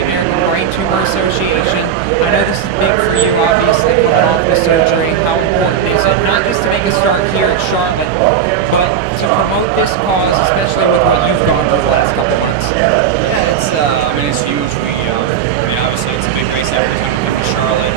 the American Brain Tumor Association. I know this is big for you, obviously, coming off the surgery. How important is it, not just to make a start here at Charlotte, but to promote this cause, especially with what you've gone through the last couple months? Yeah, it's huge. Obviously, it's a big race every time we come to Charlotte.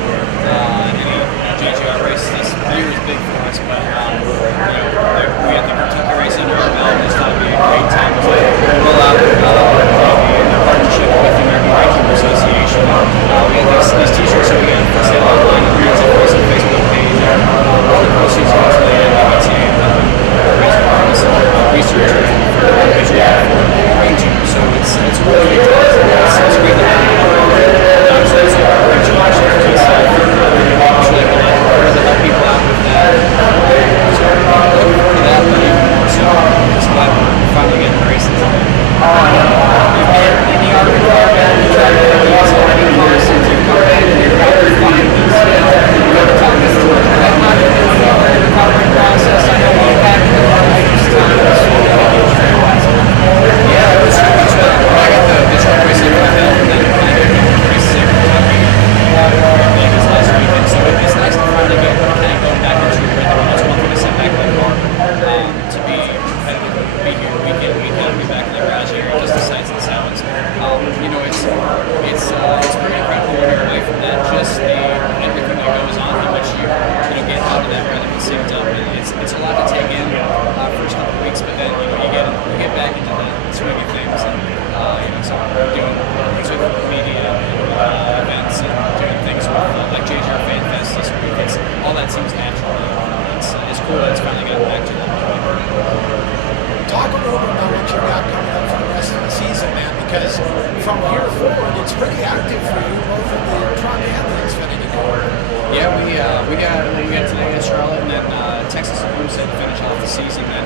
Any JGR race this year is big for us, but we had the Kentucky race under our belt. This thought would be a great time to roll out the partnership with the American Brain Tumor Association. We had these T-shirts that we got for sale online on the Motorsports Facebook page. All the proceeds go to the NBT, raise awareness and research for brain tumor. So it's a really big time. It's great to have people out with that. So looking forward to that, but even more so, just glad we're finally getting races. You've been in the Army car battle, you tried to get these winning cars since you've come back, and you're about to find these. Talk us through that kind of recovery process. I know we've had the largest time this week. Yeah, it was huge. I got the truck race in my belt, and then I did the race in Kentucky Vegas last weekend. So it's nice to finally get going back into a rhythm. It's one thing to sit back in the car, to be competitive, be here week in, week out, be back in the garage area, just the sights and sounds. It's pretty incredible when you're away from that. Just everything that goes on, how much you get out of that rhythm and synced up. And it's a lot to take in first couple of weeks, but then you get back into the swing of things. And so doing things with media events and doing things with like JGR Fan Fest this week. All that seems natural. It's cool that it's finally gotten back to that point. Talk a little bit about what you got coming up for the rest of the season, man, because from here forward, it's pretty active for you, both in the truck and the Xfinity car. Yeah, we got today at Charlotte, and then Texas and Homestead to finish off the season. Then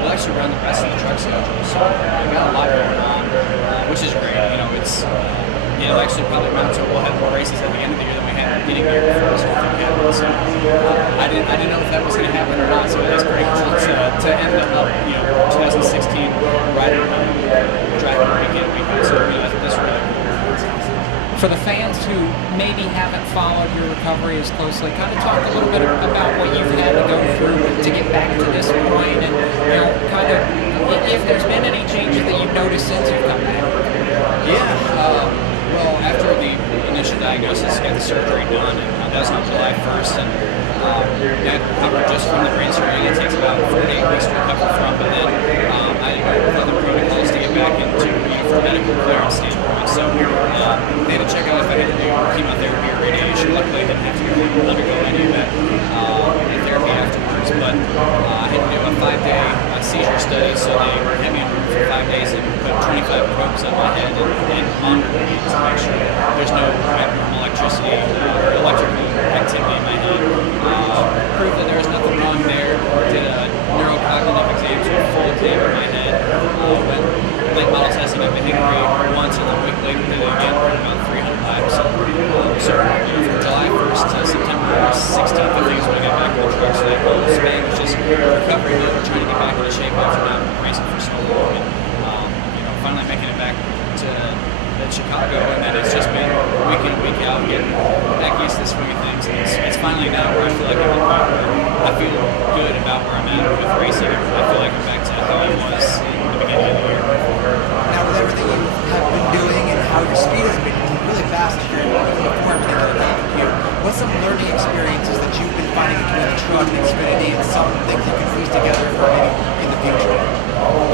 we'll actually run the rest of the truck schedule, so we got a lot going on, which is great. It'll actually probably amount to we'll have more races at the end of the year than we had at the beginning of the year before this whole thing happened. So I didn't know if that was going to happen or not. So it's pretty cool to end up 2016 riding driving weekend. So that's really cool. For the fans who maybe haven't followed your recovery as closely, kind of talk a little bit about what you've had to go through to get back to this point, and kind of if there's been any changes that you've noticed since you've come back. Yeah. Well, after the initial diagnosis, got the surgery done, and that was on July 1st, and that recovered just from the brain surgery. It takes about 4 to 8 weeks to recover from, but then I had to go with other protocols to get back into, from a medical clearance standpoint. So they had to check out if I had to do chemotherapy or radiation. Luckily, I didn't have to undergo any of that therapy afterwards, but I had to do a 5-day seizure study, so they had me in room for 5 days and put 25 probes on my head and monitor me to make sure there's no abnormal electricity or electrical activity in my head. Proved that there was nothing wrong there. Did a neurocognitive exam, so a full exam in my head. Went late model testing at Hickory once, and then a week later did it again about 300 times. So from July 1st to September 16th, I think is when I got back in the truck. So that whole span was just recovery mode, trying to get back into shape after not racing for so long. And finally making it back to Chicago, and then it's just been week in, week out, getting back used to the swing of things. And it's finally now where I feel like I'm at the point where I feel good about where I'm at with racing. I feel like I'm back to how I was in the beginning of the year. Now, with everything you have been doing and how your speed has been really fast this year, before everything that happened here, what's some learning experiences that you've been finding between the truck and Xfinity, and some things you can piece together for maybe in the future?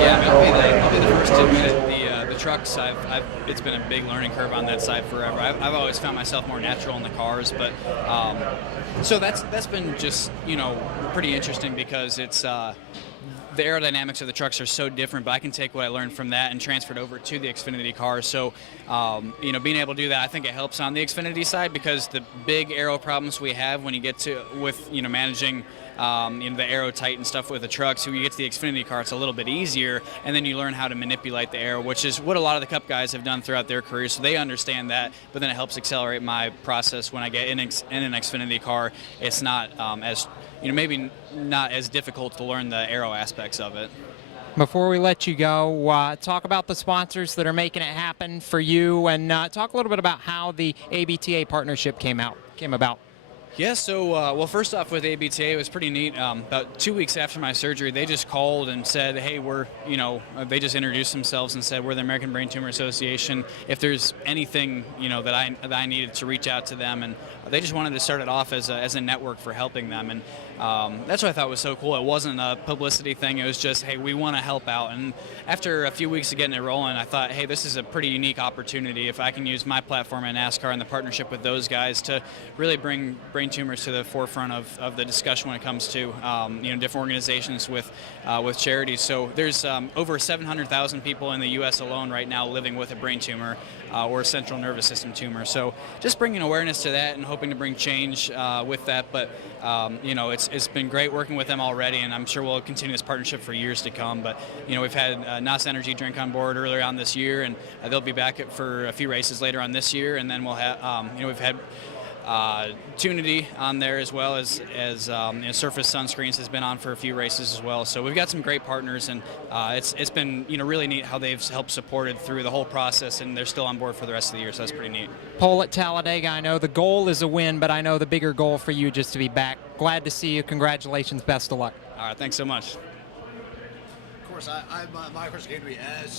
Yeah, I'll be the first to admit it. The trucks, it's been a big learning curve on that side forever. I've always found myself more natural in the cars, but so that's been just pretty interesting because it's the aerodynamics of the trucks are so different, but I can take what I learned from that and transfer it over to the Xfinity car. So, being able to do that, I think it helps on the Xfinity side, because the big aero problems we have when you get to with managing the aero tight and stuff with the trucks, so you get to the Xfinity car, it's a little bit easier, and then you learn how to manipulate the aero, which is what a lot of the Cup guys have done throughout their careers, so they understand that, but then it helps accelerate my process when I get in an Xfinity car. It's not as maybe not as difficult to learn the aero aspects of it. Before we let you go, talk about the sponsors that are making it happen for you, and talk a little bit about how the ABTA partnership came about. Yeah, so, well, first off with ABTA, it was pretty neat. About 2 weeks after my surgery, they just called and said, hey, they just introduced themselves and said, we're the American Brain Tumor Association. If there's anything, that I needed to reach out to them, and they just wanted to start it off as a network for helping them. And that's what I thought was so cool. It wasn't a publicity thing. It was just, hey, we want to help out. And after a few weeks of getting it rolling, I thought, hey, this is a pretty unique opportunity. If I can use my platform in NASCAR and the partnership with those guys to really bring brain tumors to the forefront of the discussion when it comes to different organizations with charities. So there's over 700,000 people in the U.S. alone right now living with a brain tumor or a central nervous system tumor. So just bringing awareness to that and hoping to bring change with that. But it's been great working with them already, and I'm sure we'll continue this partnership for years to come. But we've had NAS Energy Drink on board earlier on this year, and they'll be back for a few races later on this year, and then we'll have we've had Tunity on there, as well as Surface Sunscreens has been on for a few races as well. So we've got some great partners, and it's been really neat how they've helped supported through the whole process, and they're still on board for the rest of the year. So that's pretty neat. Pole at Talladega, I know the goal is a win, but I know the bigger goal for you just to be back. Glad to see you. Congratulations. Best of luck. All right, thanks so much. Of course, my question is going to be, as